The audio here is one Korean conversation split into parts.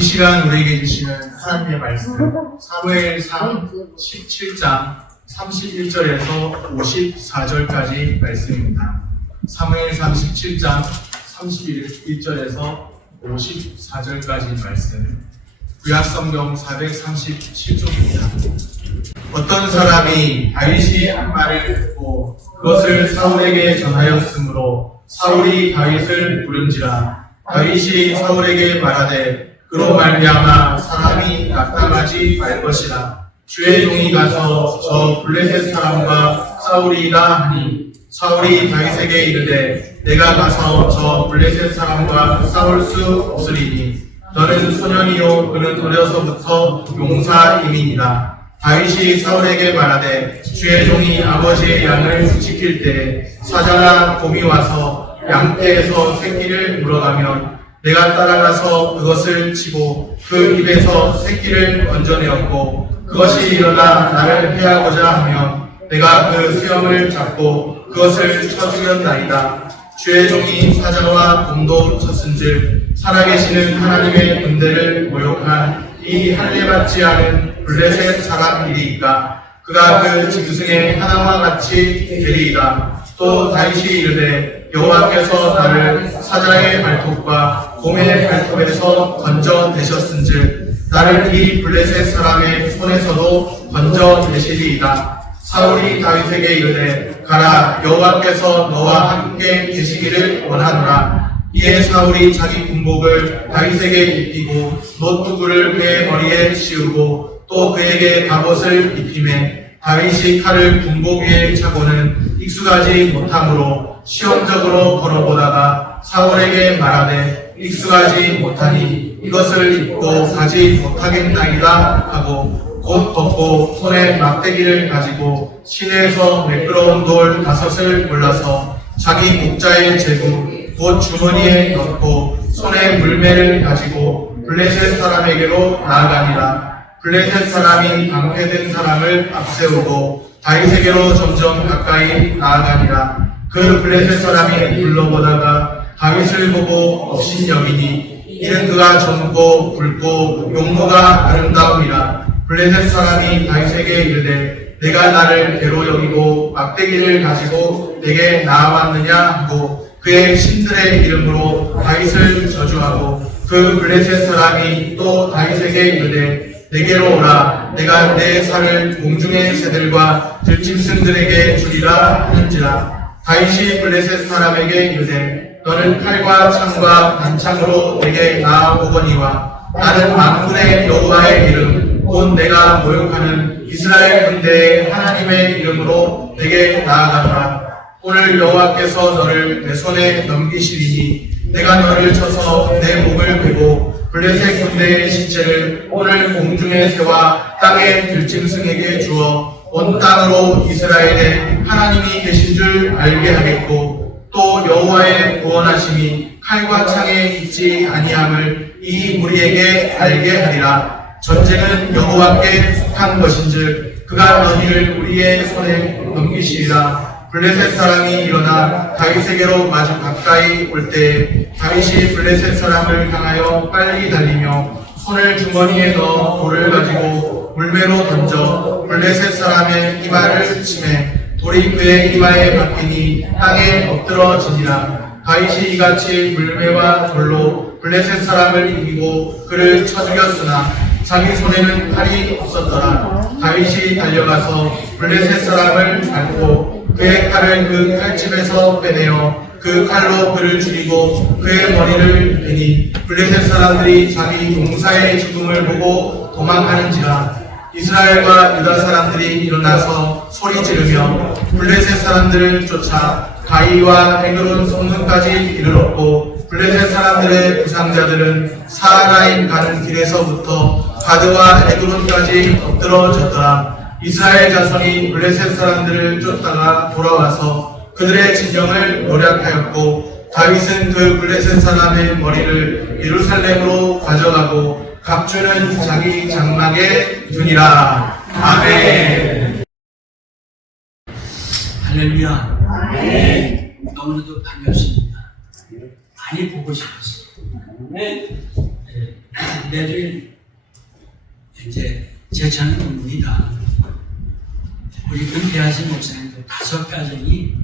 이 시간 우리에게 주시는 하나님의 말씀 사무엘상 17장 31절에서 54절까지 말씀입니다. 사무엘상 17장 31절에서 54절까지 말씀, 구약성경 437쪽입니다. 어떤 사람이 다윗이 한 말을 듣고 그것을 사울에게 전하였으므로 사울이 다윗을 부른지라. 다윗이 사울에게 말하되 그로 말미암아 사람이 낙담하지 말 것이라. 주의 종이 가서 저 블레셋 사람과 싸우리이다 하니 사울이 다윗에게 이르되 내가 가서 저 블레셋 사람과 싸울 수 없으리니 너는 소년이요 그는 어려서부터 용사임이니라. 다윗이 사울에게 말하되 주의 종이 아버지의 양을 지킬 때 사자나 곰이 와서 양떼에서 새끼를 물어가면 내가 따라가서 그것을 치고 그 입에서 새끼를 건져내었고 그것이 일어나 나를 해하고자 하면 내가 그 수염을 잡고 그것을 쳐 죽였나이다. 주의 종이 사자와 곰도 쳤은즉 살아계시는 하나님의 군대를 모욕한 이 할례받지 않은 블레셋 사람이리이까 그가 그 짐승의 하나와 같이 되리이다. 또 다윗이 이르되 여호와께서 나를 사자의 발톱과 곰의 발톱에서 건져내셨은즉 나를 이 블레셋 사람의 손에서도 건져내시리이다. 사울이 다윗에게 이르되 가라, 여호와께서 너와 함께 계시기를 원하노라. 이에 사울이 자기 군복을 다윗에게 입히고 노뚜구를 그의 머리에 씌우고 또 그에게 갑옷을 입히매 다윗이 칼을 군복 위에 차고는 익숙하지 못하므로 시험적으로 걸어보다가 사울에게 말하되 익숙하지 못하니 이것을 입고 가지 못하겠나이다 하고 곧 덮고 손에 막대기를 가지고 시내에서 매끄러운 돌 5을 골라서 자기 목자의 제구 곧 주머니에 넣고 손에 물매를 가지고 블레셋 사람에게로 나아가니라. 블레셋 사람이 방패든 사람을 앞세우고 다윗에게로 점점 가까이 나아가니라. 그 블레셋 사람이 둘러보다가 다윗을 보고 업신여기니 이는 그가 젊고 굵고 용모가 아름다움이라. 블레셋 사람이 다윗에게 이르되 내가 나를 배로 여기고 막대기를 가지고 내게 나아왔느냐 하고 그의 신들의 이름으로 다윗을 저주하고 그 블레셋 사람이 또 다윗에게 이르되 내게로 오라. 내가 내 살을 공중의 새들과 들짐승들에게 주리라 하는지라. 다윗이 블레셋 사람에게 이르되 너는 칼과 창과 단창으로 내게 나아오거니와 나는 만군의 여호와의 이름 곧 내가 모욕하는 이스라엘 군대의 하나님의 이름으로 내게 나아가노라. 오늘 여호와께서 너를 내 손에 넘기시리니 내가 너를 쳐서 내 목을 베고 블레셋 군대의 시체를 오늘 공중의 새와 땅의 들짐승에게 주어 온 땅으로 이스라엘에 하나님이 계신 줄 알게 하겠고 또 여호와의 구원하심이 칼과 창에 있지 아니함을 이 무리에게 알게 하리라. 전쟁은 여호와께 속한 것인즉 그가 너희를 우리의 손에 넘기시리라. 블레셋 사람이 일어나 다윗에게로 마주 가까이 올 때 다윗이 블레셋 사람을 향하여 빨리 달리며 손을 주머니에 넣어 돌을 가지고 물매로 던져 블레셋 사람의 이마를 치매 돌이 그의 이마에 박히니 땅에 엎드러지니라. 다윗이 이같이 물매와 돌로 블레셋 사람을 이기고 그를 쳐 죽였으나 자기 손에는 칼이 없었더라. 다윗이 달려가서 블레셋 사람을 밟고 그의 칼을 그 칼집에서 빼내어 그 칼로 그를 죽이고 그의 머리를 베니 블레셋 사람들이 자기 용사의 죽음을 보고 도망하는지라. 이스라엘과 유다 사람들이 일어나서 소리 지르며 블레셋 사람들을 쫓아 가이와 에그론 성문까지 이르렀고 블레셋 사람들의 부상자들은 사하라임 가는 길에서부터 가드와 에그론까지 엎드러졌더라. 이스라엘 자손이 블레셋 사람들을 쫓다가 돌아와서 그들의 진영을 노략하였고 다윗은 그 블레셋 사람의 머리를 예루살렘으로 가져가고 각주는 자기 장막에 두니라. 아멘. 할렐루야. 아멘. 너무나도 반갑습니다. 많이 보고 싶었어요. 내일 이제 제천은 운문이다. 우리 은퇴하신 목사님들 5가정이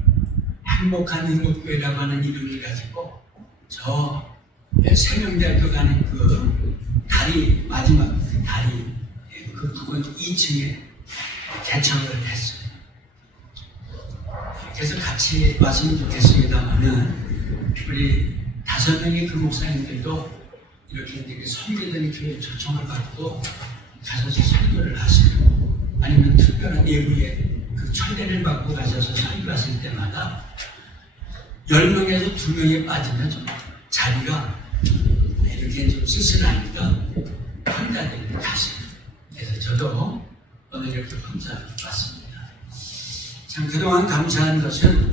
행복한 응급교회라고 하는 이름을 가지고 저 세명대학교 가는 그 다리 마지막 그 다리 그 부근 2층에 개척을 했어요. 그래서 같이 왔으면 좋겠습니다만은 우리 5명의 그 목사님들도 이렇게 이제 선교된 교회 초청을 받고 가셔서 설교를 하세요. 아니면 특별한 예부에 그 초대를 받고 가셔서 설교하실 때마다 10명에서 2명이 빠지면 좀 자리가 이렇게 좀 쓸쓸하니까 혼자들이 가세요. 그래서 저도 오늘 이렇게 혼자 왔습니다. 참 그동안 감사한 것은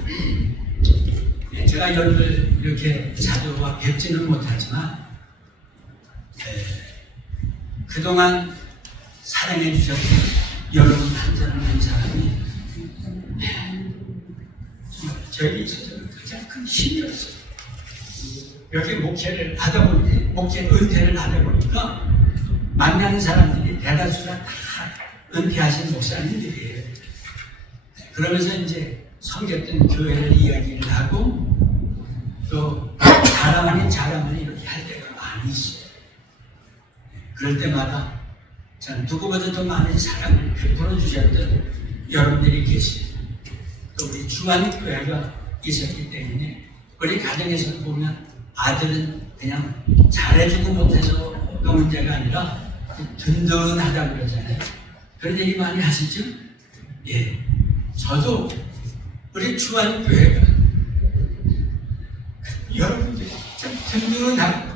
제가 여러분을 이렇게 자주 와 뵙지는 못하지만 그동안 사랑해 주셨던 여러분 한 사람 한 사람이 저에게 있어서는 가장 큰 힘이었어요. 이렇게 목회를 하다 보니 목회 은퇴를 하다 보니까 만나는 사람들이 대다수가 다 은퇴하신 목사님들이에요. 그러면서 이제 섬겼던 교회를 이야기를 하고 또 자랑 아닌 자랑을 이렇게 할 때가 많이 있어요. 그럴 때마다 참 누구보다 더 많은 사랑을 베풀어 주셨던 여러분들이 계시고 또 우리 중앙교회가 있었기 때문에 우리 가정에서 보면 아들은 그냥 잘해주고 못해서 그 문제가 아니라 든든하다고 그러잖아요. 그런 얘기 많이 하시죠? 예. 저도 우리 중앙교회가 여러분들이 참 든든하고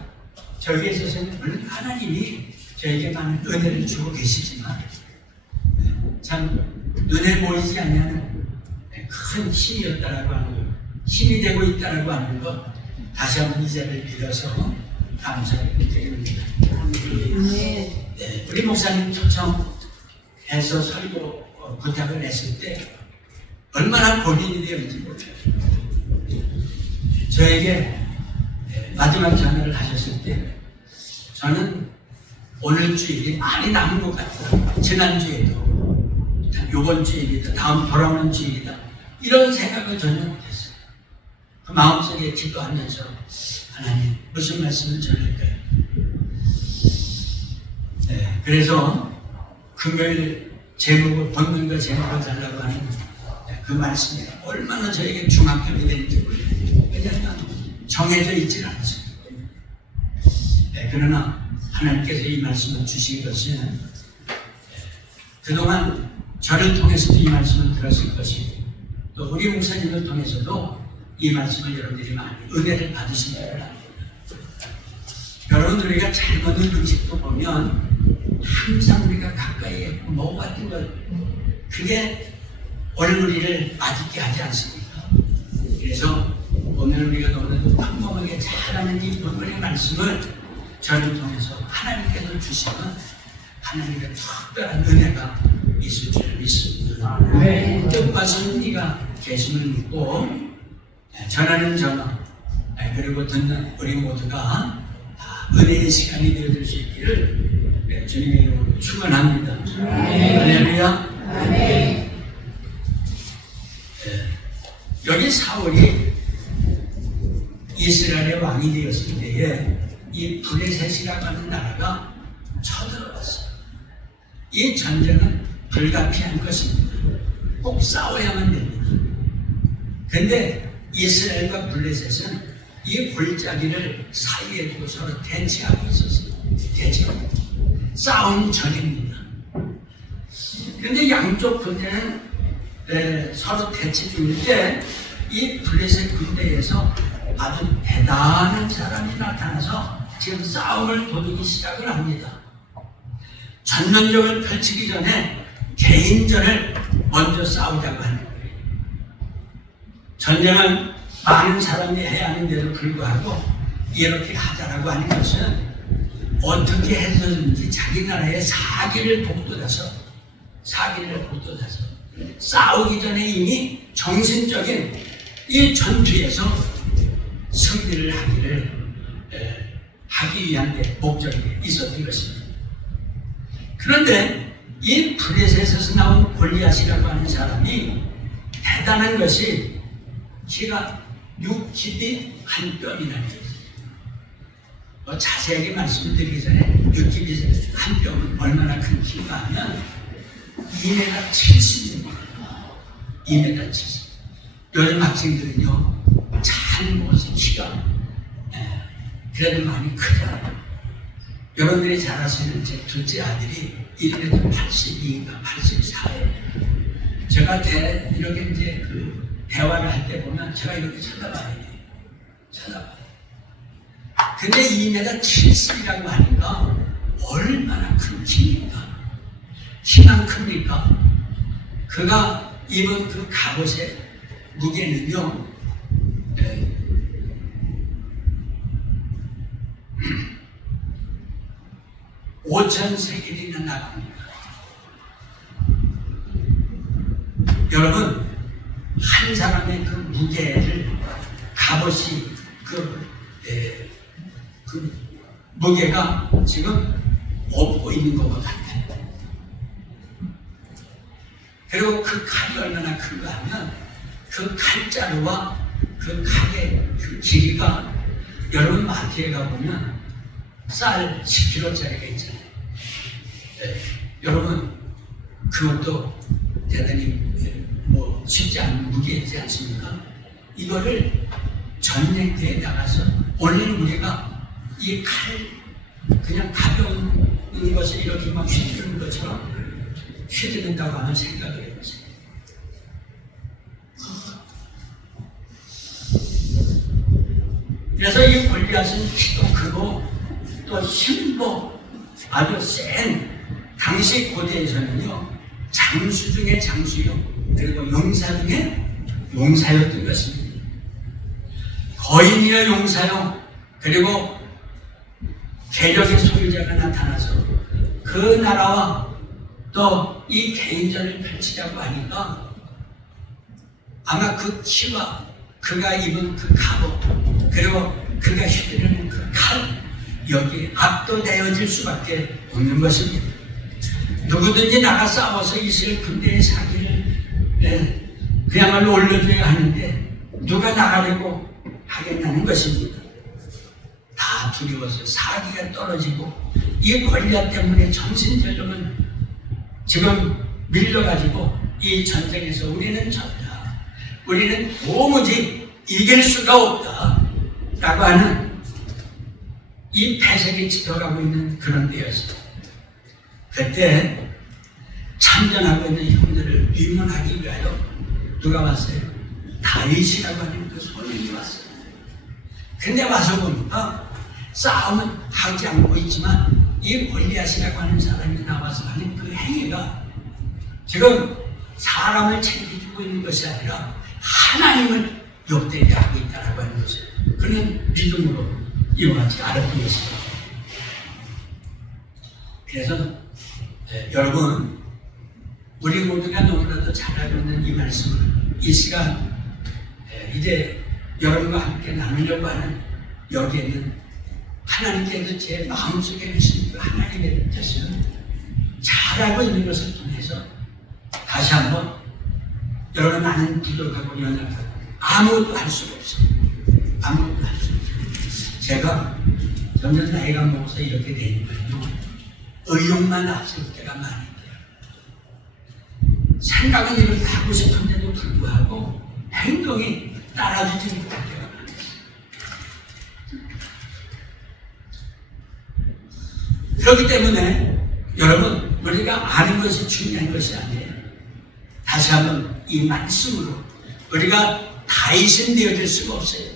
저에게 있어서는 물론 하나님이 저에게 많은 은혜를 주고 계시지만 참 눈에 보이지 않는 큰 힘이었다라고 하는 것, 힘이 되고 있다라고 하는 것 다시 한번 이 자리를 빌어서 감사를 드립니다. 네, 우리 목사님 초청해서 설교 부탁을 했을 때 얼마나 고민이 되었는지 몰라요. 저에게 마지막 전화를 하셨을 때 저는 오늘 주일이 많이 남은 것 같아요. 지난주에도 이번 주일이다, 다음 돌아오는 주일이다 이런 생각을 전혀 못했어요. 그 마음속에 기도하면서 하나님 무슨 말씀을 전할까요? 네, 그래서 금요일 제목을 본문과 제목을 달라고 하는 그 말씀이 얼마나 저에게 중압감이 되는지 몰라요. 왜냐하면 정해져 있지 않았습니다. 네, 그러나 하나님께서 이 말씀을 주신 것은 그동안 저를 통해서도 이 말씀을 들었을 것이고 또 우리 목사님을 통해서도 이 말씀을 여러분들이 많이 은혜를 받으신 줄 압니다. 여러분 우리가 잘 먹는 음식도 보면 항상 우리가 가까이에 먹어 같은 것 그게 오늘 우리를 맛있게 하지 않습니까? 그래서 오늘 우리가 너무나도 평범하게 잘하는 이 본문의 말씀을 저를 통해서 하나님께서 주시는 하나님의 특별한 은혜가 있을 줄 믿습니다. 뜻과 선리가 계심을 믿고 전하는 전화 그리고 듣는 우리 모두가 은혜의 시간이 되어줄 수 있기를 주님의 이름으로 축원합니다. 할렐루야. 여기 사울이 이스라엘의 왕이 되었을 때에 이 블레셋이라고 하는 나라가 쳐들어왔어요. 이 전쟁은 불가피한 것입니다. 꼭 싸워야만 됩니다. 그런데 이스라엘과 블레셋은 이 골짜기를 사이에 두고 서로 대치하고 있었어요. 대치하고 싸움 전입니다. 그런데 양쪽 군대는 서로 대치 중일 때 이 블레셋 군대에서 아주 대단한 사람이 나타나서 지금 싸움을 벌이기 시작을 합니다. 전면적을 펼치기 전에 개인전을 먼저 싸우자고 하는 거예요. 전쟁은 많은 사람이 해야 하는데도 불구하고 이렇게 하자라고 하는 것은 어떻게 해서든지 자기 나라의 사기를 북돋아서 싸우기 전에 이미 정신적인 이 전투에서 승리를 하기 위한 데 목적이 있었던 것입니다. 그런데 이 블레셋에서 나온 골리앗이라고 하는 사람이 대단한 것이 키가 6깁이 한 뼘이나 돼요. 자세하게 말씀드리기 전에 6깁이 한 뼘은 얼마나 큰 키가 하면 2m 70입니다. 2m 70. 요즘 학생들은요 잘 먹어서 키가 그래도 많이 크잖아요. 여러분들이 잘 아시는 제 둘째 아들이 1m 82인가 84예요. 제가 이렇게 이제 대화를 할 때 보면 제가 이렇게 쳐다봐야 돼요. 쳐다봐요. 근데 2m 70이라고 하니까 얼마나 큰 키입니까? 키만 큽니까? 그가 입은 그 갑옷의 무게는요, 5,000세겔이나 나갑니다. 여러분, 한 사람의 그 무게를 갑옷이 그 무게가 지금 업고 있는 것 같아요. 그리고 그 칼이 얼마나 큰가 하면 그 칼자루와 그 칼의 그 길이가 여러분 마트에 가보면 쌀 10kg짜리가 있잖아요. 여러분 그것도 대단히 쉽지 않은 무게이지 않습니까? 이거를 전쟁터에 나가서 올리는 무게가 이 칼 그냥 가벼운 것을 이렇게 막 휘두르는 것처럼 휘두른다고 하는 생각을 해보세요. 그래서 이 골리앗은 키도 크고 또 힘도 아주 센, 당시 고대에서는요 장수 중에 장수요 그리고 용사 중에 용사였던 것입니다. 거인이여 용사요 그리고 개력의 소유자가 나타나서 그 나라와 또 이 개인전을 펼치자고 하니까 아마 그 키와 그가 입은 그 갑옷 그리고 그가 휘두르는 그 칼 여기에 압도되어질 수밖에 없는 것입니다. 누구든지 나가 싸워서 이스라엘 군대의 사기를 그야말로 올려줘야 하는데 누가 나가려고 하겠냐는 것입니다. 다 두려워서 사기가 떨어지고 이 골리앗 때문에 정신전력은 지금 밀려가지고 이 전쟁에서 우리는 졌다. 우리는 도무지 이길 수가 없다. 라고 하는 이 패색이 짙어가고 있는 그런 때였어요. 그때 참전하고 있는 형들을 위문하기 위하여 누가 왔어요? 다윗이라고 하는 그 소년이 왔어요. 근데 와서 보니까 싸움은 하지 않고 있지만 이 골리앗이라고 하는 사람이 나와서 하는 그 행위가 지금 사람을 챙겨주고 있는 것이 아니라 하나님을 욕되게 하고 있다고 하는 것을 그는 믿음으로 이와 같이 알았던 것이죠. 그래서 여러분 우리 모두가 너무나도 잘 알고 있는 이 말씀을 이 시간 이제 여러분과 함께 나누려고 하는 여기에는 하나님께서 제 마음속에 주신 그 하나님의 뜻을 잘 알고 있는 것을 통해서 다시 한번 여러분 나는 부족하고 연약하고 아무것도 할 수가 없어요. 아무것도 할 수가 없어요. 제가 점점 나이가 먹어서 이렇게 되니까요. 의욕만 앞설 때가 많이 돼요. 생각은 이렇게 하고 싶은데도 불구하고 행동이 따라주지 못할 때가 많아요. 그렇기 때문에 여러분 우리가 아는 것이 중요한 것이 아니에요. 다시 한번 이 말씀으로 우리가 다윗은 되어질 수가 없어요.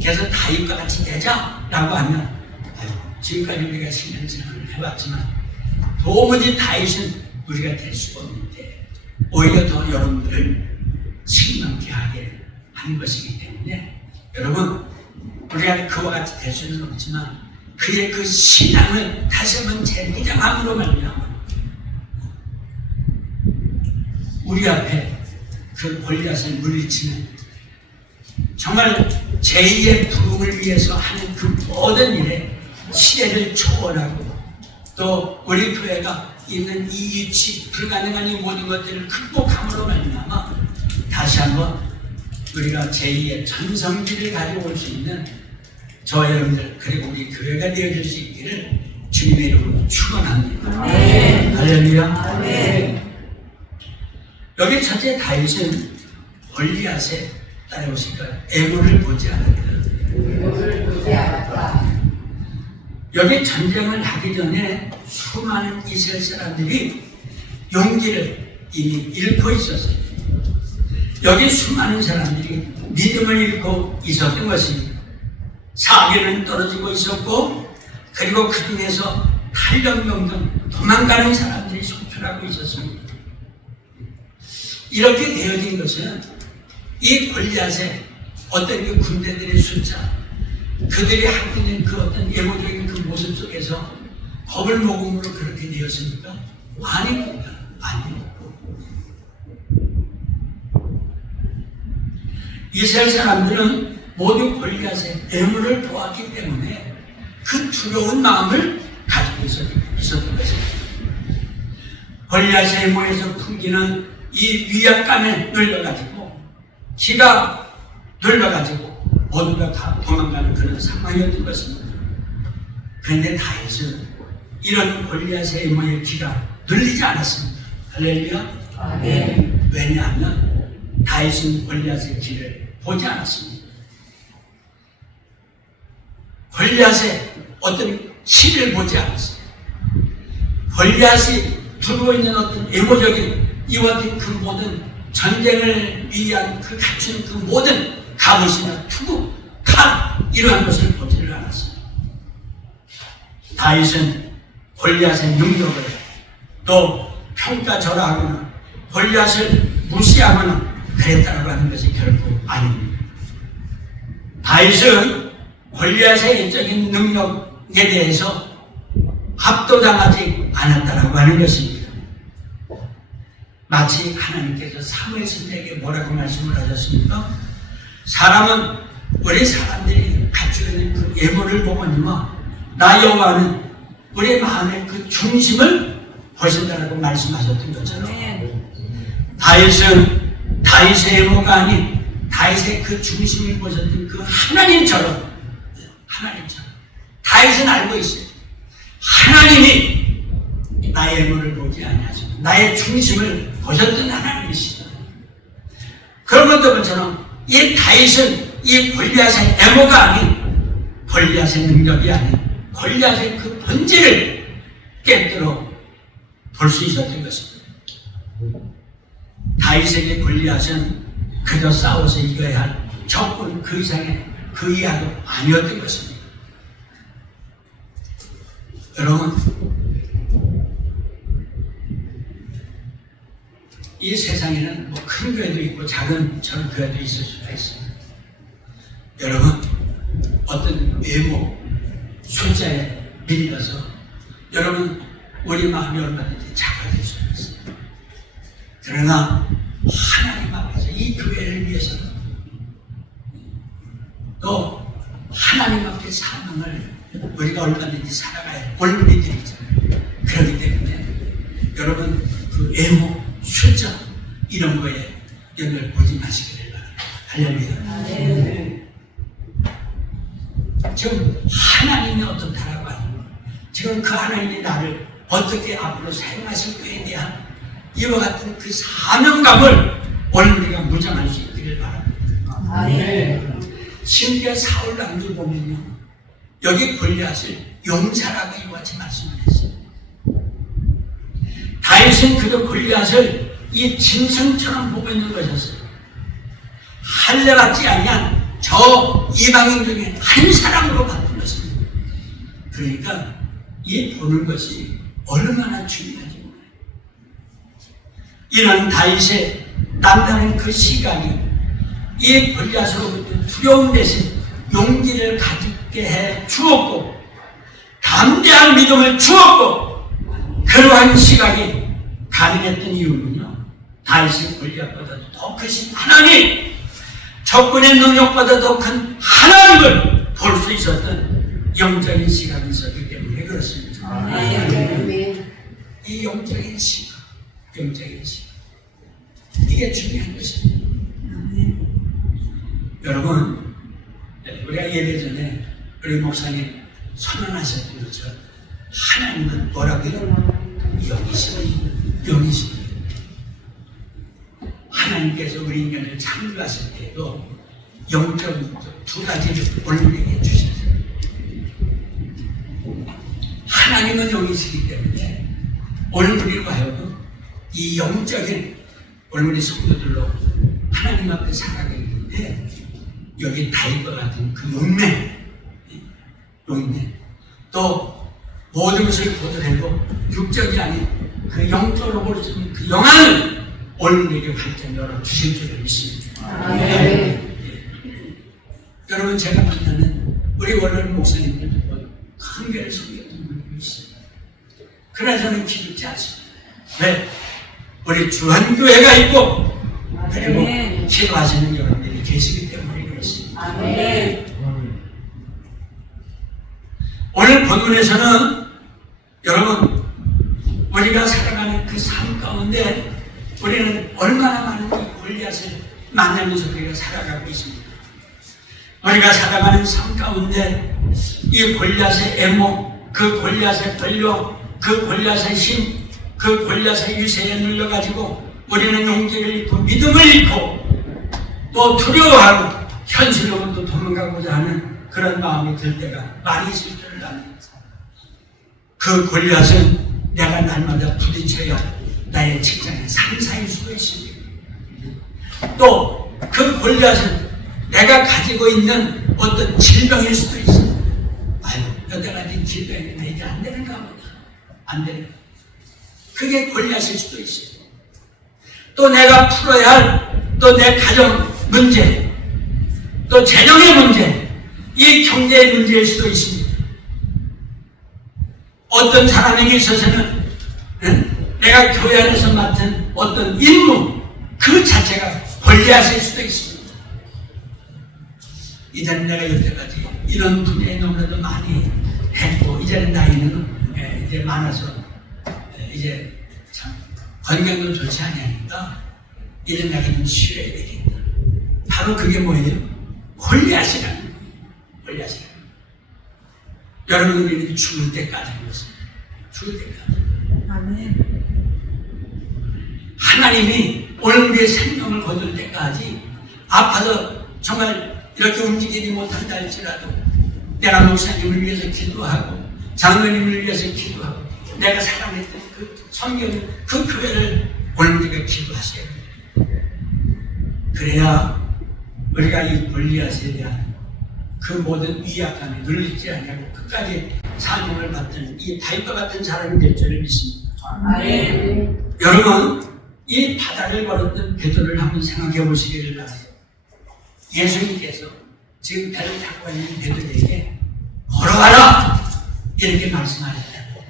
그래서 다윗과 같이 되자라고 하면 지금까지 우리가 신앙생활을 해봤지만 도무지 다윗은 우리가 될 수가 없는데 오히려 더 여러분들을 실망케 하게 하는 것이기 때문에 여러분 우리가 그와 같이 될 수는 없지만 그의 그 신앙을 다시 한번 재무장함으로 말미암아 우리 앞에 그 골리앗을 물리치는 정말 제2의 부흥을 위해서 하는 그 모든 일에 시대를 초월하고 또 우리 교회가 있는 이 위치, 불가능한 이 모든 것들을 극복함으로 말미암아 다시 한번 우리가 제2의 전성기를 가져올 수 있는 저와 여러분들 그리고 우리 교회가 되어줄 수 있기를 주님의 이름으로 축원합니다. 할렐루야. 여기 첫째 다윗은 골리앗에 따라오실까요? 애물을 보지 않았다. 여기 전쟁을 하기 전에 수많은 이스라엘 사람들이 용기를 이미 잃고 있었어요. 여기 수많은 사람들이 믿음을 잃고 있었던 것입니다. 사계는 떨어지고 있었고 그리고 그 중에서 탈영명등 도망가는 사람들이 속출하고 있었습니다. 이렇게 되어진 것은 이 골리앗의 어떤 그 군대들의 숫자, 그들이 하고 있는 그 어떤 예고적인 그 모습 속에서 겁을 먹음으로 그렇게 되었습니까? 아닙니다. 아니요. 이스라엘 사람들은 모두 골리앗의 애물을 보았기 때문에 그 두려운 마음을 가지고 있었던 것입니다. 골리앗의 애물에서 풍기는 이 위압감에 눌려가지고 기가 눌려가지고 모두가 다 도망가는 그런 상황이었던 것입니다. 그런데 다윗은 이런 골리앗의 애물의 기가 눌리지 않았습니다. 할렐루야. 왜냐하면 다윗은 골리앗의 기를 보지 않았습니다. 골리앗의 어떤 키를 보지 않았습니다. 골리앗이 두고 있는 어떤 애고적인 이와 같은 그 모든 전쟁을 위한 그 갖춘 그 모든 갑옷이나 투구, 칼 이러한 것을 보지를 않았습니다. 다윗은 골리앗의 능력을 또 평가절하하거나 골리앗을 무시하거나 그랬다고 하는 것이 결코 아닙니다. 다윗은 골리앗의 인적인 능력에 대해서 압도당하지 않았다고 하는 것입니다. 마치 하나님께서 사무엘서에게 뭐라고 말씀을 하셨습니까? 사람은 우리 사람들이 갖추고 있는 그 예물을 보거니와 나 여호와는 우리 마음의 그 중심을 보신다라고 말씀하셨던 것처럼 다윗은 다윗의 예물가 아닌 다윗의 그 중심을 보셨던 그 하나님처럼 다윗은 알고 있어요. 하나님이 나의 예물을 보지 아니하시고 나의 중심을 보셨던 하나님이시다. 그런 것처럼 이 다윗은 이 골리앗의 애모가 아닌 골리앗의 능력이 아닌 골리앗의 그 본질을 깨뜨려 볼 수 있었던 것입니다. 다윗에게 골리앗은 그저 싸워서 이겨야 할 적군 그 이상의 그 이하도 아니었던 것입니다. 여러분, 이 세상에는 뭐 큰 교회도 있고 작은 저런 교회도 있을 수가 있습니다. 여러분, 어떤 외모, 숫자에 밀려서 여러분 우리 마음이 얼마든지 작아질 수가 있습니다. 그러나 하나님 앞에서 이 교회를 위해서 또 하나님 앞에 사명을 우리가 얼마든지 살아가야 올무리들이잖아요. 그렇기 때문에 여러분 그 외모, 숫자 이런 거에 연을 보지 마시기를 바랍니다. 할렐루야. 지금 하나님이 어떻다라고 하는 지금 그 하나님이 나를 어떻게 앞으로 사용하실 거에 대한 이와 같은 그 사명감을 오늘 우리가 무장할 수 있기를 바랍니다. 심지어 사울 왕도 보면요, 여기 골리앗을 용사라고 이와 같이 말씀을 했어요. 다윗은 그도 골리앗을 이 짐승처럼 보고 있는 것이었어요. 할례받지 아니한 저 이방인 중에 한 사람으로 바꾼 것입니다. 그러니까 이 보는 것이 얼마나 중요한지 몰라요. 이런 다윗의 남다른 그 시각이 이 골리앗으로부터 두려움 대신 용기를 가지게 해 주었고 담대한 믿음을 주었고 그러한 시각이 가능했던 이유는요, 다윗의 골리앗보다도 더 크신 하나님, 적군의 능력보다 더 큰 하나님을 볼 수 있었던 영적인 시각이 있었기 때문에 그렇습니다. 아멘. 이 영적인 시각, 영적인 시각, 이게 중요한 것입니다. 여러분, 우리가 예배 전에 우리 목사님 선언하셨던 것처럼 하나님은 뭐라고요? 영이십니다. 영이십니다. 하나님께서 우리 인간을 창조하실 때에도 영적 두 가지를 우리에게 주셨어요. 하나님은 영이시기 때문에 오늘 우리로 하여금 이 영적인 오늘 우리 성도들로 하나님 앞에 살아가게 되는데 여기 다윗과 같은 그 용맹 또 모든 것을 보더라도 육적이 아닌 그 영적으로 볼 수 있는 그 영안을 오늘 우리에게 활짝 열어주실 줄을 믿습니다. 아멘. 여러분 제가 만나는 우리 원로는 목사님들 큰 교회를 섬겼던 분이 있습니다. 그러나 저는 기죽지 않습니다. 왜? 우리 주한교회가 있고 그리고 기도하시는 여러분들이 계시기 때문에 그렇습니다. 아멘. 오늘 본문에서는 여러분 우리가 살아가는 그 삶 가운데 우리는 얼마나 많은 이 골리앗을 만나면서 우리가 살아가고 있습니다. 우리가 살아가는 삶 가운데 이 골리앗의 애모, 그 골리앗의 권력, 그 골리앗의 힘, 그 골리앗의 유세에 눌려가지고 우리는 용기를 잃고 믿음을 잃고 또 두려워하고 현실로부터 도망가고자 하는 그런 마음이 들 때가 많이 있을 줄을 압니다. 그 골리앗은 내가 날마다 부딪혀야 나의 직장의 상사일 수도 있습니다. 또 그 골리앗은 내가 가지고 있는 어떤 질병일 수도 있습니다. 아유, 여태까지 질병이 이제 안 되는가 보다. 안 되는가. 그게 골리앗일 수도 있어요. 또 내가 풀어야 할 또 내 가정 문제, 또 재정의 문제, 이 경제의 문제일 수도 있습니다. 어떤 사람에게 있어서는 내가 교회 안에서 맡은 어떤 임무 그 자체가 골리앗일 수도 있습니다. 이제는 내가 여태까지 이런 분야에 너무나도 많이 했고 이제는 나이는 이제 많아서 이제 참 건강도 좋지 않으니까 이제 내가 좀 쉬어야 되겠다. 바로 그게 뭐예요? 골리앗이라는 거예요. 골리앗이라는 거예요. 여러분들이 죽을 때까지 그렇습니다. 죽을 때까지. 아멘. 하나님이 오늘 우리의 생명을 거둘 때까지 아파서 정말 이렇게 움직이지 못한다 할지라도 내가 목사님을 위해서 기도하고 장로님을 위해서 기도하고 내가 사랑했던 그 성경 그 교회를 오늘 우리가 기도하셔야 됩니다. 그래야 우리가 이 골리앗에 대한 그 모든 위압감에 눌리지 않냐고 끝까지 사명을 받는 이 다윗과 같은 사람이 될 줄을 믿습니다. 아멘. 여러분 이 바다를 걸었던 베드로를 한번 생각해 보시기를 바랍니다. 예수님께서 지금 배를 타고 있는 베드로에게 걸어가라 이렇게 말씀하셨다고.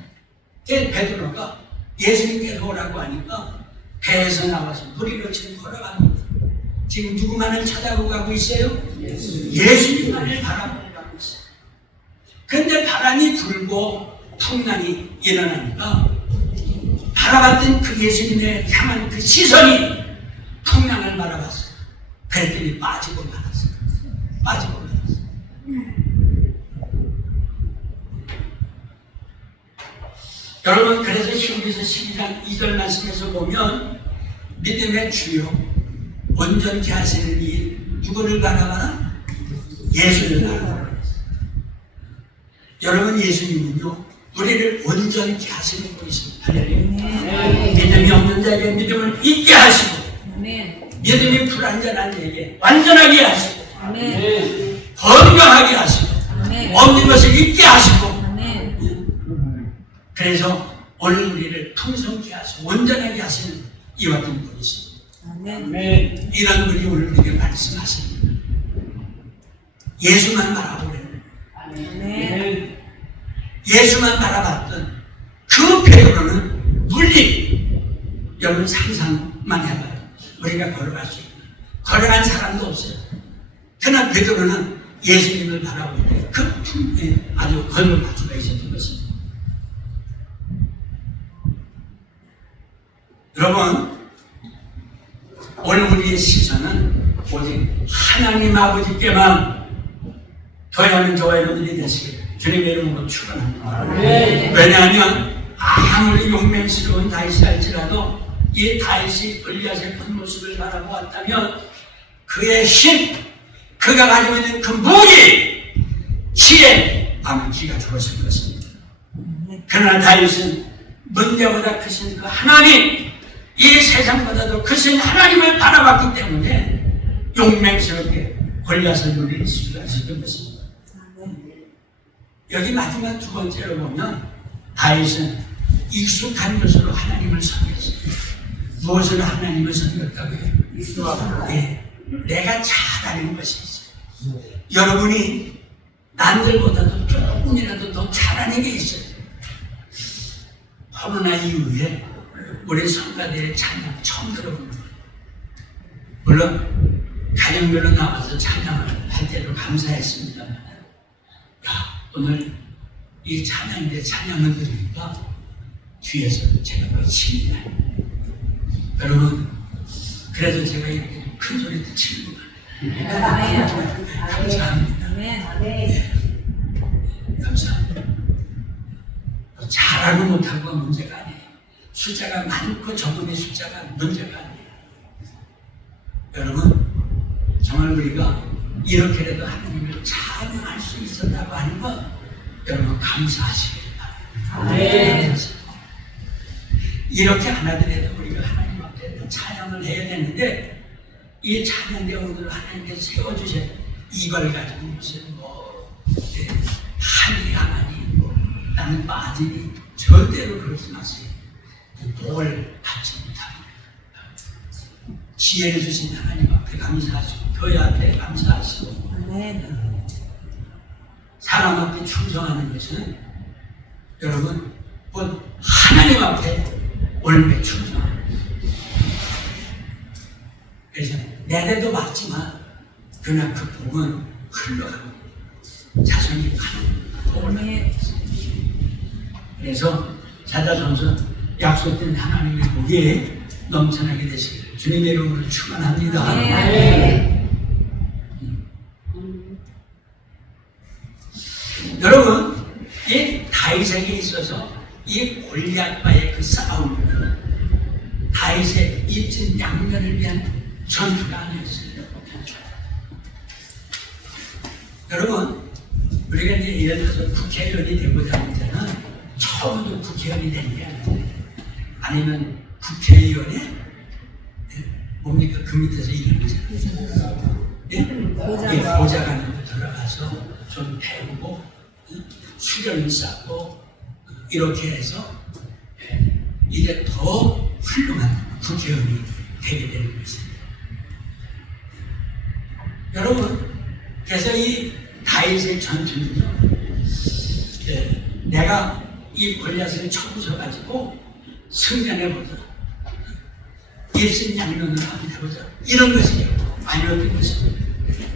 베드로가 예수님께서 오라고 하니까 배에서 나와서 무리로 지금 걸어갑니다. 지금 누구만을 찾아보고 가고 있어요? 예수님만을 바라보고 가고 있어요. 그런데 바람이 불고 풍랑이 일어나니까 바라봤던 그 예수님의 향한 그 시선이 풍랑을 바라봤어요. 그랬더니 빠지고 말았어요. 빠지고 말았어요. 여러분 그래서 히브리서 12장 2절 말씀에서 보면 믿음의 주요 온전케 하시는 이 누구를 바라봐라? 예수를 바라봐라. 여러분 예수님은요 우리를 온전케 하시는 분이십니다. 할렐루야. 믿음이 없는 자에게 믿음을 있게 하시고 믿음이 불완전한 자에게 완전하게 하시고 건강하게 하시고 없는 것을 있게 하시고 그래서 오늘 우리를 풍성케 하시고 온전하게 하시는 이와 같은 분이십니다. 이런 분이 오늘 우리에게 말씀하십니다. 예수만 바라보는 예수만 바라봤던 그 베드로는 물리 여러분 상상만 해봐요. 우리가 걸어갈 수 있는 걸어간 사람도 없어요. 그러나 베드로는 예수님을 바라볼 때 그 아주 거듭할 수가 있었던 것입니다. 여러분, 오늘 우리의 시선은 오직 하나님 아버지께만 둬야하는 저와 여러분들이 되시길 주님의 이름으로 축원합니다. 왜냐하면 아무리 용맹스러운 다윗이 할지라도 이 다윗이 골리앗의 본 모습을 바라보았다면 그의 힘, 그가 가지고 있는 그 무기, 지혜, 아마 기가 죽었을 것입니다. 그러나 다윗은 문제보다 크신 그 하나님, 이 세상보다도 크신 하나님을 바라봤기 때문에 용맹스럽게 골리앗을 누릴 수가 있었던 것입니다. 여기 마지막 두 번째로 보면 다윗은 익숙한 것으로 하나님을 섬겼어요. 무엇으로 하나님을 섬겼다고 해요? 네, 내가 잘하는 것이 있어요. 여러분이 남들보다도 조금이라도 더 잘하는 게 있어요. 코로나 이후에 우리 성가대의 찬양 처음 들어봅니다. 물론 가정별로 나와서 찬양을 할 때도 감사했습니다만, 오늘 이 찬양대 찬양을 들으니까 뒤에서 제가 외칩니다. 여러분, 그래도 제가 이렇게 큰 소리 듣치는 거 감사합니다. 감사합니다. 잘하고 못하고가 문제가 아니에요. 숫자가 많고 적음의 숫자가 문제가 아니에요. 여러분, 정말 우리가 이렇게라도 하나님을 찬양할 수 있었다고 하는 것, 여러분 감사하시길 바랍니다. 이렇게 안 하더라도 우리가 하나님 앞에 찬양을 해야 되는데, 이 찬양대 오늘 하나님께 세워주신 이걸 가지고 무슨 한이 하나니 나는 빠지니 절대로 그러지 마세요. 복을 받지 못합니다. 지혜를 주신 하나님 앞에 감사하시고 교회 앞에 감사하시고 사람 앞에 충성하는 것은 여러분 곧 하나님 앞에 올매 충성하는 거예요. 그래서 내대도 받지만 그러나 그 복은 흘러가고 자손이 가는 복을 받게 됐어요. 그래서 자자손손 약속된 하나님의 복이 넘쳐나게 되시길 주님의 이름으로 축원합니다. 여러분, 이 다윗에게 있어서 이 골리앗과의 그 싸움은 다윗의 일진 양면을 위한 전투가 아니었어요. 여러분, 우리가 이제 예를 들어서 국회의원이 되고자 하는 자는 처음부터 국회의원이 되는 게 아니에요. 아니면 국회의원에 뭡니까? 그 밑에서 일하는 사람, 보좌관으로 들어가서 좀 배우고 수련을 쌓고 이렇게 해서 이제 더 훌륭한 국회의원이 되게 되는 것입니다. 여러분, 그래서 이 다윗의 전투는요, 내가 이 골리앗을 쳐부숴가지고 승리해보자, 일신양론으로 한번 해보자, 이런 것이 아니었던 것입니다.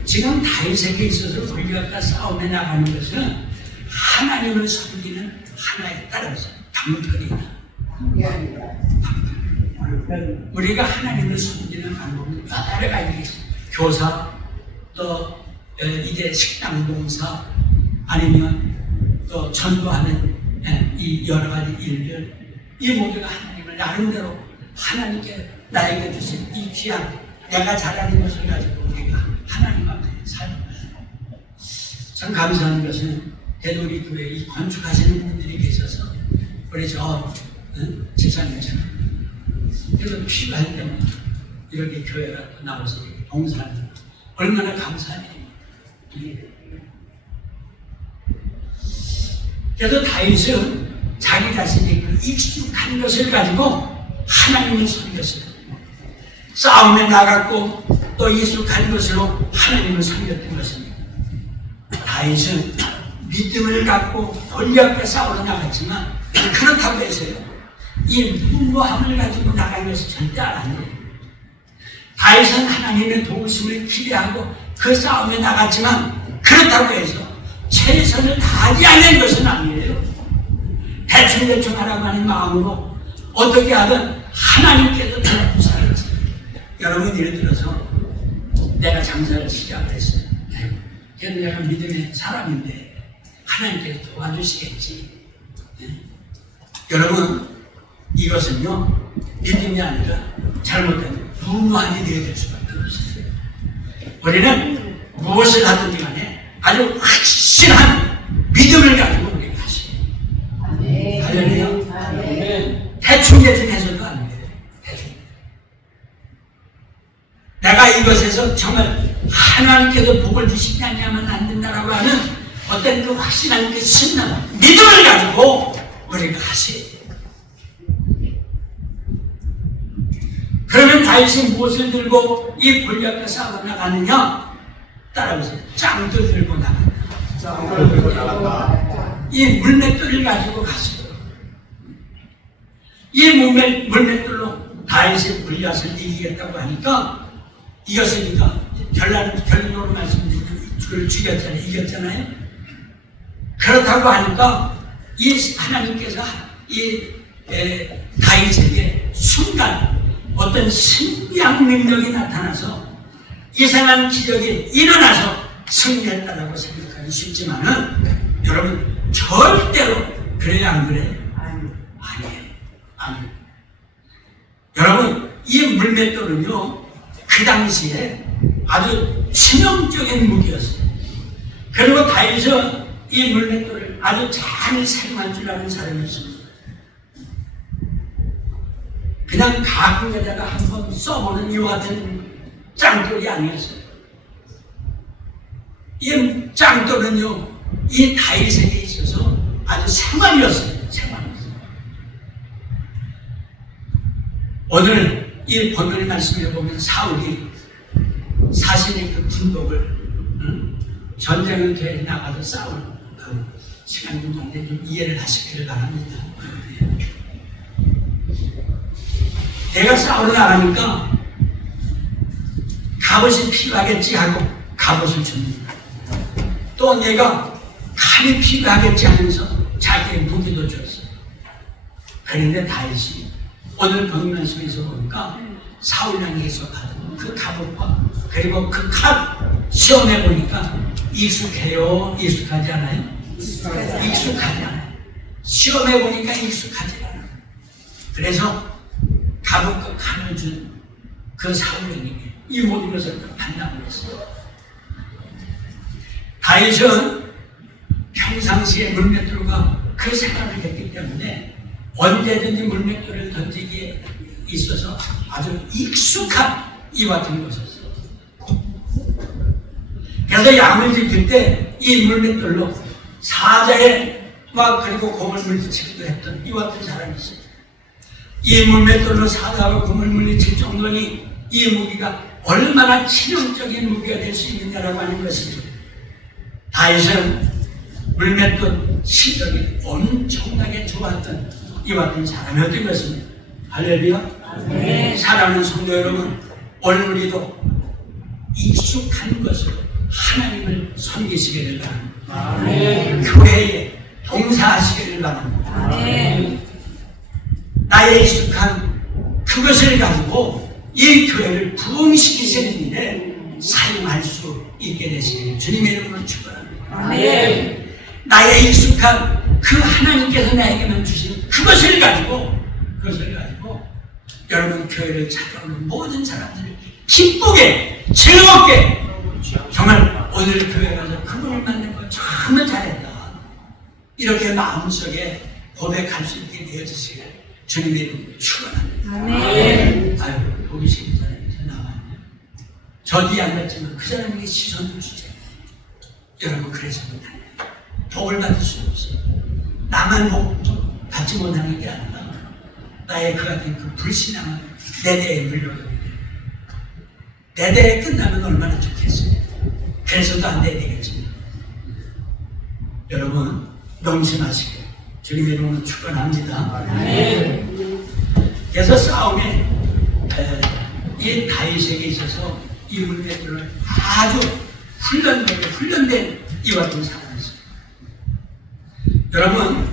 지금 다윗에게 있어서 골리앗과 싸움에 나가는 것은 하나님을 섬기는 하나에 따라서 방법이다. 우리가 하나님을 섬기는 방법은 여러 가지가 있습니다. 교사, 또 이제 식당 봉사, 아니면 또 전도하는 이 여러 가지 일들, 이 모두가 하나님을 나름대로 하나님께 나에게 주신 이 귀한 내가 잘하는 것을 가지고 우리가 하나님 앞에 살는 거예요. 참 감사한 것은 대도리 교회 이 건축하시는 분들이 계셔서 우리 저 집사님처럼 그래서 필요할 때마다 이렇게 교회가 또 나와서 이렇게 봉사하는 얼마나 감사한 일입니까. 그래서 다윗은 자기 자신의 그 익숙한 것을 가지고 하나님을 섬겼어요. 싸움에 나갔고 또 익숙한 것으로 하나님을 섬겼던 것입니다. 다윗은 믿음을 갖고 골리앗과 싸우러 나갔지만 그렇다고 해서요, 이 무모함을 가지고 나가는 것이 절대 아니에요. 다윗은 하나님의 도우심을 기대하고 그 싸움에 나갔지만 그렇다고 해서 최선을 다하지 않는 것은 아니에요. 대충 하라고 하는 마음으로 어떻게 하든 하나님께서 도와주셔야지. 여러분, 예를 들어서 내가 장사를 시작을 했어요. 그래서 내가 믿음의 사람인데 하나님께서 도와주시겠지. 여러분, 이것은요 믿음이 아니라 잘못된 무모한 일이 될 수밖에 없어요. 우리는 무엇을 하든지 간에 아주 확실한 믿음을 가지고 우리가 하시요. 할렐루야. 대충 해서도 안 돼요. 대충. 내가 이것에서 정말 하나님께서 복을 주시지 않냐면 안 된다라고 하는 어떤 그 확신한 그 신남, 믿음을 가지고 우리가 하셔야 돼요. 그러면 다윗이 무엇을 들고 이 골리앗과 싸워 나가느냐? 따라오세요. 짱도 들고 나간다. 짱을 들고 나간다. 이 물맷돌을 가지고 갔어요. 이 물맷돌로 다윗이 골리앗을 이기겠다고 하니까 이겼으니까 결론으로 말씀드리면 그를 죽였잖아요. 이겼잖아요. 그렇다고 하니까 이 하나님께서 이 다윗에게 순간 어떤 신비한 능력이 나타나서 이상한 기적이 일어나서 승리했다라고 생각하기 쉽지만은 여러분 절대로 그래야 안 그래요? 아니에요. 여러분, 이 물맷돌은요 그 당시에 아주 치명적인 무기였어요. 그리고 다윗은 이 물맷돌을 아주 잘 사용할 줄 아는 사람이었습니다. 그냥 가끔가다가 한번 써보는 이와 같은 짱돌이 아니었어요. 이 짱돌은요 이 다윗에게 있어서 아주 생활이었어요. 오늘 이 본문의 말씀에 보면 사울이 자신의 그 군복을 전쟁터에 나가서 싸울 그 시간 정도인데 좀 이해를 하시기를 바랍니다. 내가 싸우러 나가니까 갑옷이 필요하겠지 하고 갑옷을 줍니다. 또 내가 칼이 필요하겠지 하면서 자기의 무기도 줬어요. 그런데 다윗이 오늘 본 말씀에서 보니까 사울왕에서 받은 그 갑옷과 그리고 그 칼 시험해 보니까 익숙해요? 익숙하지 않아요? 익숙하지 않아요. 시험해 보니까 익숙하지 않아요. 그래서 갑옷과 칼을 준 그 사울왕에게 이 모든 것을 반납을 했어요. 다윗은 평상시에 물맷돌과 그 생활을 했기 때문에 언제든지 물맷돌을 던지기에 있어서 아주 익숙한 이와 같은 것이었어요. 그래서 양을 지킬 때 이 물맷돌로 사자에 막 그리고 곰을 물리치기도 했던 이와 같은 사람이 있어요. 이 물맷돌로 사자와 곰을 물리칠 정도니 이 무기가 얼마나 치명적인 무기가 될 수 있느냐라고 하는 것입니다. 다윗은 물맷돌 실력이 엄청나게 좋았던 이와 같은 사람이었던 것입니다. 할렐루야. 사랑하는 성도 여러분, 오늘 우리도 익숙한 것으로 하나님을 섬기시기를 바랍니다. 교회에 봉사하시기를 바랍니다. 나의 익숙한 그것을 가지고 이 교회를 부흥시키시는 일에 사용할 수 있게 되시기를 주님의 이름으로 축원합니다. 나의 익숙한 그 하나님께서 나에게만 주신 그것을 가지고 여러분 교회를 찾아오는 모든 사람들을 기쁘게 즐겁게 정말 오늘 교회 가서 그분을 만난 거 정말 잘했다 이렇게 마음속에 고백할 수 있게 되어주시길 주님의 이름으로 축원합니다. 아유, 보기 싫은 사람이 나왔네. 저 뒤에 앉았지만 그 사람에게 시선을 주세요. 여러분 그래서 못합니다. 복을 받을 수 없어요. 나만 복 받지 못하는 게 아니라 나의 그 같은 그 불신앙을 내 대에 물려오게 내 대에 끝나면 얼마나 좋겠어요. 그래서도 안 돼야 되겠지만 여러분 명심하시길 주님의 이름으로 축원합니다. 그래서 싸움에 이 다윗에게 있어서 이 물맷돌을 아주 훈련된 이와 같은 사람이었어요. 여러분,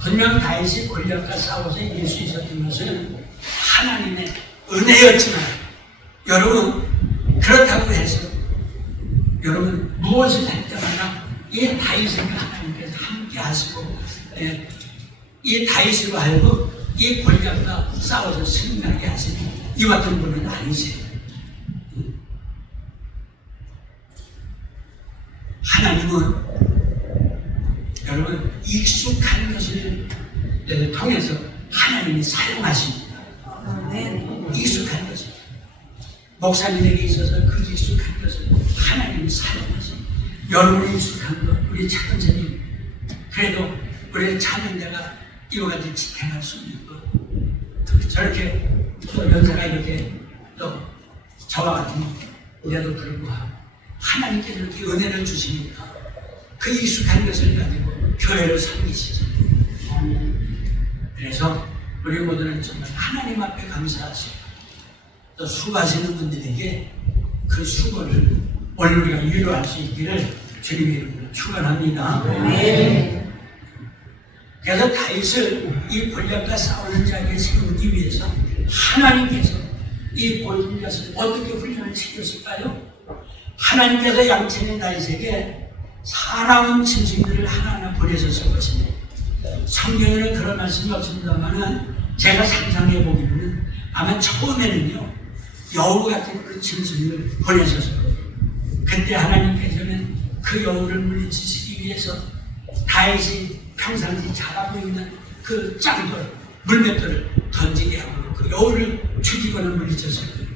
분명 다윗이 골리앗과 싸워서 이길 수 있었던 것은 하나님의 은혜였지만, 여러분, 그렇다고 해서 여러분 무엇을 할 때마다 이 다윗에게 하나님께서 함께 하시고, 이 다윗으로 하여금 이 골리앗과 싸워서 승리하게 하시는 이 같은 분은 아니세요. 하나님은 여러분 익숙한 것을 통해서 하나님이 사용하십니다. 익숙한 것을, 목사님에게 있어서 그 익숙한 것을 하나님이 사용하십니다. 여러분이 익숙한 것, 우리 차근차님, 그래도 우리 찬양자가 이와 같이 지탱할 수 있는 것, 저렇게 또 연세가 이렇게 또 저와 같은 우리도 불구하고 하나님께서 이렇게 은혜를 주시니까 그 익숙한 것을 가지고 교회를 섬기시죠. 그래서 우리 모두는 정말 하나님 앞에 감사하시고, 또 수고하시는 분들에게 그 수고를 오늘 우리가 위로할 수 있기를 주님의 이름으로 축원합니다. 그래서 다윗을 이 골리앗과 싸우는 자에게 세우기 위해서 하나님께서 이 골리앗을 어떻게 훈련을 시켰을까요? 하나님께서 양천의 다윗에게 사나운 짐승들을 하나하나 보내셨을 것입니다. 성경에는 그런 말씀이 없습니다만 제가 상상해 보기로는 아마 처음에는요 여우 같은 그 짐승을 보내셨을 거예요. 그때 하나님께서는 그 여우를 물리치시기 위해서 다윗이 평상시 자라고 있는 그 짱돌, 물맷돌을 던지게 하고 그 여우를 죽이거나 물리쳤을 거예요.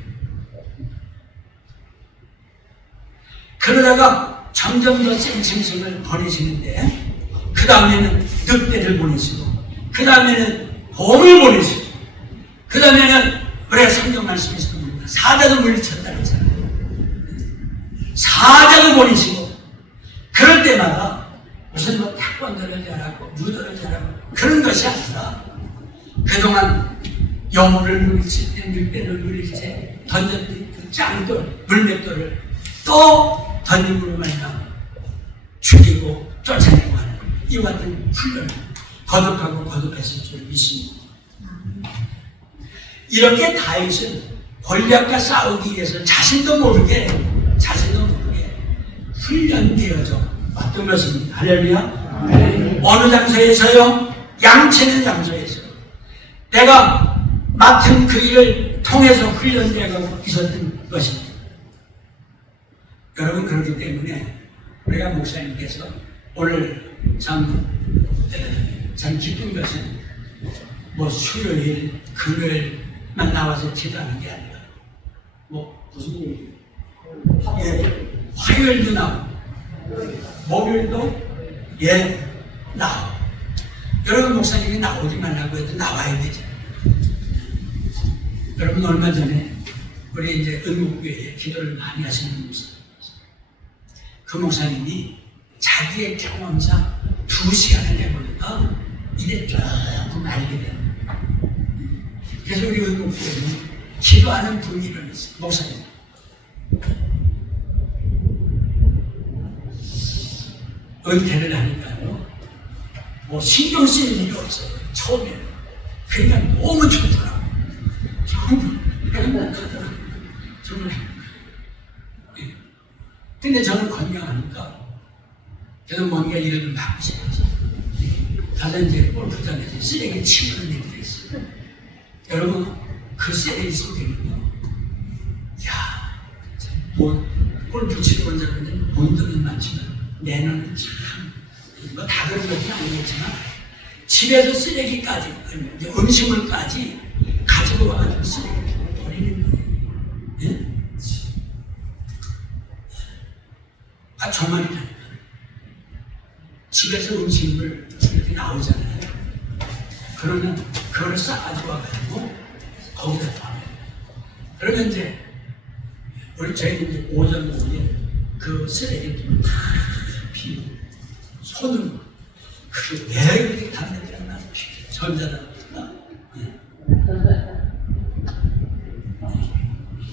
그러다가 점점 더 센 짐승을 보내시는데, 그 다음에는 늑대를 보내시고, 그 다음에는 곰을 보내시고, 그 다음에는 우리가 성경 말씀에서 봅니다. 사자도 물리쳤다 그랬잖아요. 사자도 보내시고, 그럴 때마다 무슨 뭐 태권도를 잘하고 유도를 잘하고 그런 것이 아니라 그동안 여우를 물리칠 때, 늑대를 물리칠 때 던졌던 그 짱돌, 물맷돌을 또 던짐으로 말미암아 죽이고 쫓아내고 하는 이와 같은 훈련을 거듭하고 거듭했을 줄 믿습니다. 이렇게 다윗은 골리앗과 싸우기 위해서 자신도 모르게 훈련되어져 왔던 것입니다. 할렐루야. 어느 장소에서요? 양치는 장소에서 내가 맡은 그 일을 통해서 훈련되어 있었던 것입니다. 여러분, 그렇기 때문에 우리가 목사님께서 오늘 참 기쁜 것은 뭐 수요일, 금요일만 나와서 기도하는 게 아니라 뭐 무슨 화요일도 나오고 목요일도 나오고, 여러분 목사님이 나오지 말라고 해도 나와야 되잖아요. 여러분 얼마 전에 우리 이제 은국교회에 기도를 많이 하시는 목사님, 그 목사님이 자기의 경험상 2시간을 내보니까 이제 조금 알게 돼요. 그래서 우리 은국교회는 기도하는 분위기를 있어요. 목사님, 은퇴를 하니까요 뭐 신경 쓸 일이 없어요. 처음에는 그러니까 너무 좋더라고. 정말 행복하더라고. 정말 행복해요. 근데 저는 건강하니까 저는 뭔가 일을 좀 하고 싶어서 가서 이제 골프장에서 쓰레기 치우는 일도 있어요. 여러분, 그 쓰레기 속에는요, 골프 치러 온 사람들은 돈들은 많지만 매너는 참, 뭐 다 그런 것은 아니겠지만 집에서 쓰레기까지, 아니면 이제 음식물까지 가지고 와가지고 쓰레기를 버리는 거예요. 예? 정말이라니까. 집에서 음식물 이렇게 나오잖아요. 그러면 그걸 싸가지고 와가지고 거기다 놔요. 그러면 이제 저희는 이제 오전 오후에 그 쓰레기를 다 피우고 손으로 그게 왜 이렇게 담배가 나나 전자담배가.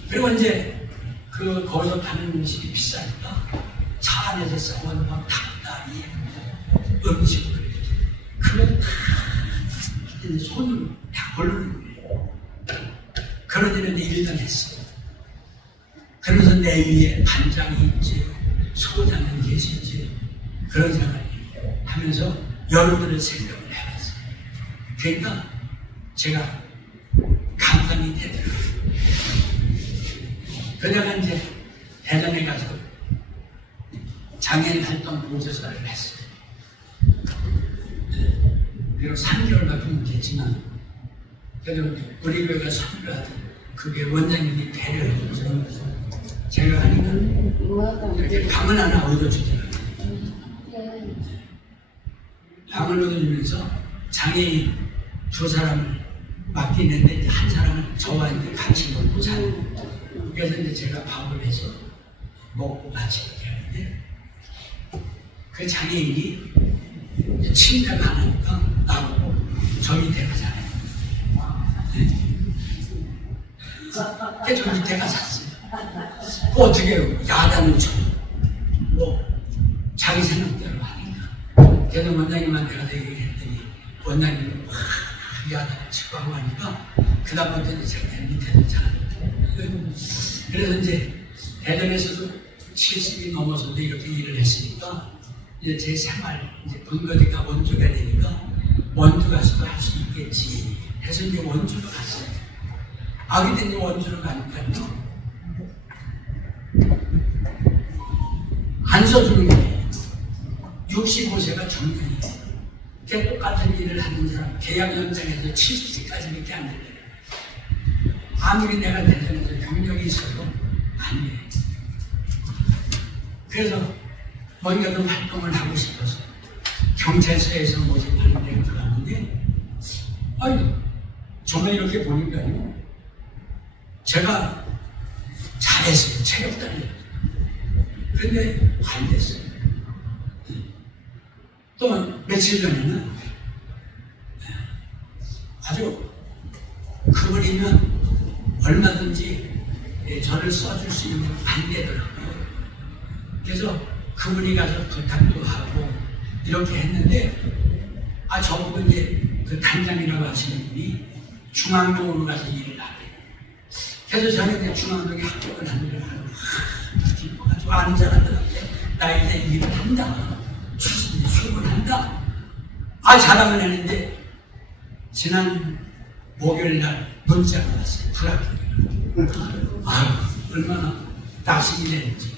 그리고 이제 거기서 파는 음식이 비싸니까 차 안에서 싸온 막 닭다리, 음식을 그래요. 그걸 다 손으로 다 고르는 거예요. 그러더니 일단 했어요. 그러면서 내 위에 반장이 있지요, 소장이 계시지요, 그런 생각을 하면서 여러분들의 생각을 해봤어요. 그러니까 제가 감당이 되더라고요. 그러다가 이제 대전에 가서 장애인 활동 보조사를 했어요. 비록 3개월밖에 못했지만 그래도 우리 교회가 선교하던 그게 원장님이 배려해줘서 제가 하니까 이렇게 방을 하나 얻어주더라고요. 방을 얻어주면서 장애인 2사람을 맡기는데 이제 한 사람은 저와 이제 같이 먹고 사는. 그래서 이제 제가 밥을 해서 먹고 같이 이렇게 하는데 그 장애인이 침대가 안 하니까 나보고 저 밑에 가잖아요. 저 밑에 가서 샀어요. 그 어떻게 해요? 야단을 쳐. 뭐 자기 생각대로 하니까. 그래서 원장님한테 가서 얘기를 했더니 원장님이 막 야단을 치고 하고 하니까 그 다음부터는 제가 밑에서 자. 그래서 이제 대전에서도 70이 넘어서도 이렇게 일을 했으니까 이제 제 생활, 이제 본거지가 원주가 되니까 원주 가서도 할 수 있겠지 해서 이제 원주로 갔어요. 그때 이제 원주로 가니까요, 안 써주는 거예요. 65세가 정년이에요. 그게 똑같은 일을 하는 사람, 계약 연장에서 70세까지밖에 안 된대요. 아무리 내가 대전에서 경력이 있어도 안 돼요. 그래서 뭔가 좀 활동을 하고 싶어서 경찰서에서 모집하는 데 들어갔는데, 정말 이렇게 보니까요, 제가 잘했어요. 체력단이. 근데 안 됐어요. 또 며칠 전에는 아주 그분이면 얼마든지 저를 써줄 수 있는 안 되더라고요. 그래서 그분이 가서 부탁도 하고 이렇게 했는데, 저보고 이제 그 단장이라고 하시는 분이 중앙동으로 가서 일을 하래요. 그래서 저는 이제 중앙동에 합격을 하는 걸 기뻐가지고 아는 사람들한테 나 이제 일을 한다, 수업을 한다. 자랑을 했는데 지난 목요일 날 문자가 왔어요. 불합격이라고. 얼마나 낙심이 되는지.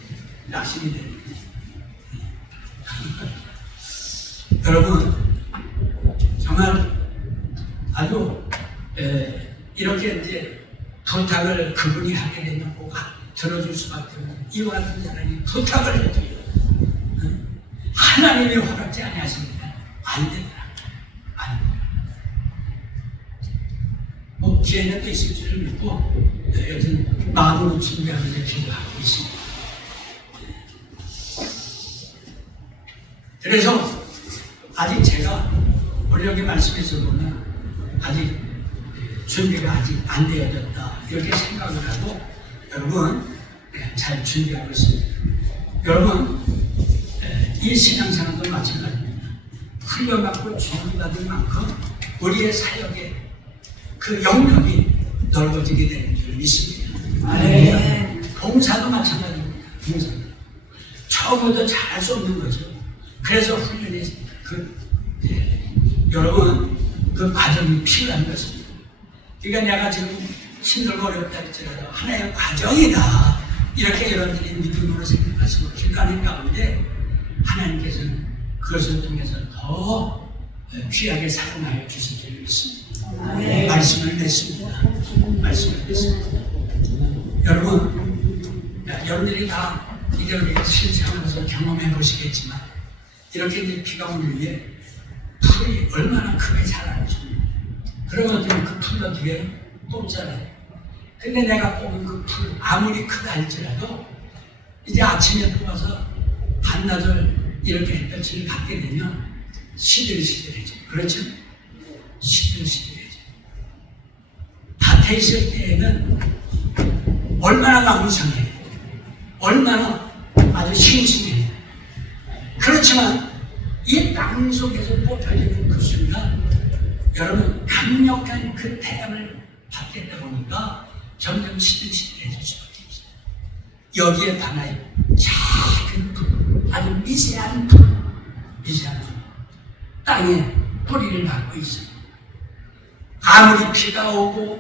여러분, 정말 아주 이렇게 이제 부탁을 그분이 하게 되면 꼭 들어줄 수밖에 없는 이와 같은 사람이 부탁을 해도요, 하나님이 허락지 아니하십니까? 안 되더라. 안 돼요. 뭐 기회는 또 있을 줄을 믿고 여튼 마음으로 준비하면서 기도하고 있습니다. 그래서 아직 제가 우리 여기 말씀에서 보면 아직 준비가 아직 안 되어졌다 이렇게 생각을 하고 여러분 잘 준비하고 있습니다. 여러분 이 신앙생활도 마찬가지입니다. 훈련받고 준비받은 만큼 우리의 사역의 그 영역이 넓어지게 되는 줄 믿습니다. 네. 봉사도 마찬가지입니다. 봉사 처음부터 잘할 수 없는 거죠. 그래서 훈련이 여러분 그 과정이 필요한 것입니다. 그러니까 내가 지금 힘들고 어렵다 할지라도 하나의 과정이다 이렇게 여러분들이 믿음으로 생각하시고 기도하는 가운데 하나님께서는 그것을 통해서 더 귀하게 사용하여 주실 줄 믿습니다. 네. 말씀을 냈습니다. 여러분, 여러분들이 다 이제 우리가 실천하면서 경험해 보시겠지만 이렇게 이제 비가 오는 위에 풀이 얼마나 크게 자라는지. 그러면 그 풀 어떻게 뽑잖아요. 근데 내가 뽑은 그 풀 아무리 크다 할지라도 이제 아침에 뽑아서 반나절 이렇게 햇볕을 받게 되면 시들시들해져. 그렇죠? 시들시들해져. 밭에 있을 때에는 얼마나 왕성해요. 얼마나 아주 싱싱해요. 그렇지만 이 땅 속에서 뽑혀지는 그 순간 여러분 강력한 그 태양을 받겠다 보니까 점점 시들시들해질 수밖에 없어요. 여기에 하나의 작은 풀, 아주 미세한 풀, 미세한 풀, 땅에 뿌리를 받고 있어요. 아무리 비가 오고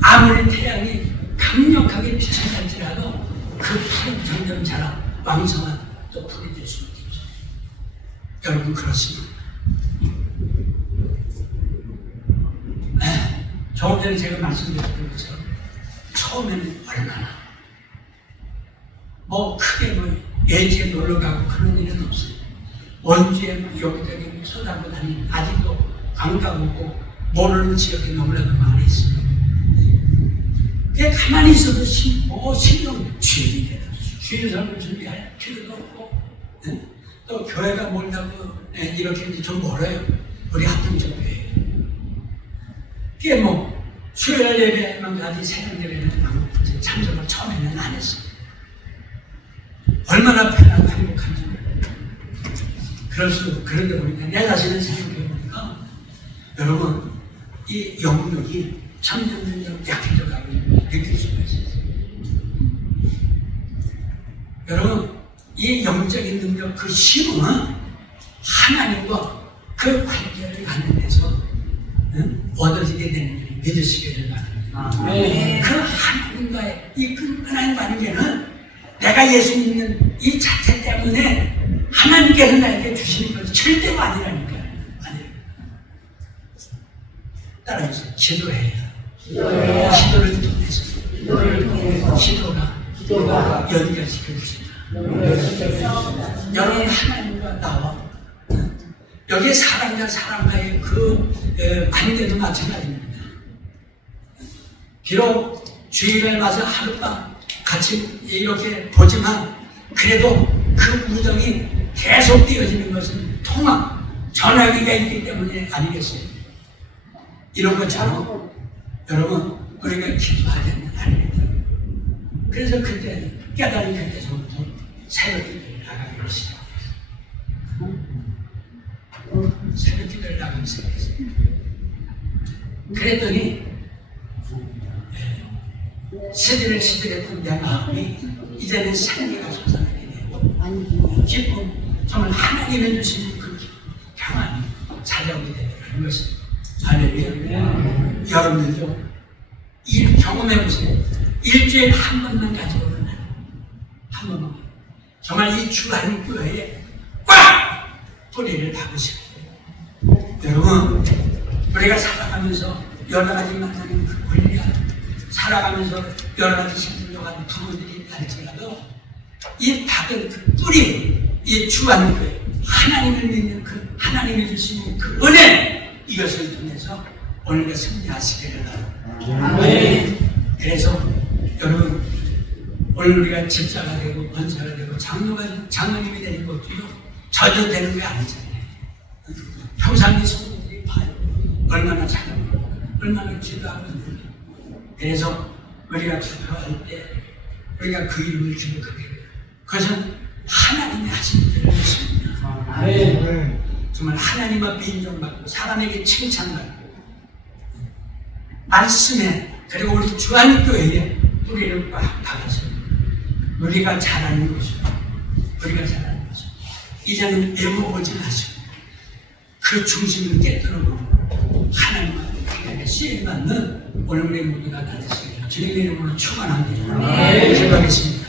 아무리 태양이 강력하게 빛을 발지라도 그 풀은 점점 자라 왕성한 또 풀이 될 수밖에 없어요. 여러분 그렇습니다. 조금 전에 제가 말씀드렸던 것처럼 처음에는 얼마나 크게 예지에 놀러 가고 그런 일은 없어요. 원주에 여기저기 쏟아고 다니는 아직도 안 가보고 모르는 지역에 너무나도 많이 있어요. 그냥 가만히 있어도 신경 주인이 되다. 주인 삶을 준비할 필요도 없고 또 교회가 멀다고 이렇게 이제 좀 멀어요. 우리 합동교회에. 그게 수요일 예배만 가지 새벽 예배는 참석을 처음에는 안 했어요. 얼마나 편하고 행복한지 몰라요. 그런데 보니까 내 자신을 생각해보니까 여러분 이 영역이 점점 약해져 가고 있는 걸 느낄 수가 있어요. 여러분 이 영적인 능력 그 힘은 하나님과 그 관계를 갖는 데서 얻어지게 되는 일을 믿으시기를 바랍니다. 그 하나님과의 이 끈끈한 관계는 내가 예수 믿는 이 자체 때문에 하나님께서 나에게 주시는 것이 절대로 아니라니까요. 따라해서 기도해야 기도를 통해서 기도가 연결시켜 주신다. 여러분 하나님과 나와 여기에 사람과 사람과의 그 관계도 마찬가지입니다. 비록 주일을 맞아 하룻밤 같이 이렇게 보지만 그래도 그 우정이 계속 되어지는 것은 통화, 전화기가 있기 때문에 아니겠어요? 이런 것처럼 여러분 우리가 기도할 때는 아닙니다. 그래서 그때 깨달은 그때서부터 새벽기도를 나가기로 시작합니다. 새벽기도를 나가기 시작했어요. 그랬더니 시들했던 내 마음이 이제는 생기가 솟아나게 되고 기쁨, 정말 하나님의 주신 그 평안이 찾아오게 되는 것입니다. 할렐루야. 여러분들도 이 경험해보세요. 일주일에 한 번만 가지고는 한 번만 정말 이 주한 교회에 꽉 뿌리를 박으시고 여러분 우리가 살아가면서 여러 가지 만나는 그 권리가 살아가면서 여러 가지 힘들어 가는 부모들이 할지라도 이 박은 그 뿌리, 이 주한 교회 하나님을 믿는 그 하나님이 주시는 그 은혜 이것을 통해서 오늘과 승리하시기를 바랍니다. 그래서 여러분 오늘 우리가 집사가 되고 권사가 되고 장로님이 되는 것도요 전혀 되는 게 아니잖아요. 평상시 성도들이 봐요. 얼마나 잘하고 얼마나 기도하고 있는지. 그래서 우리가 투표할 때 우리가 그 이름을 기록하게 돼요. 그것은 하나님이 하신 일을 했습니다. 정말 하나님 앞에 인정받고 사람에게 칭찬받고 말씀에 그리고 우리 주한교회에 뿌리를 꽉 박아서 우리가 잘하는 것이요 이제는 애먹지 마시고 그 중심을 깨뜨리고 하나님 앞에 쓰임받는 오늘 우리 모두가 다 되시기를 주님의 이름으로 축원합니다. 기도하겠습니다.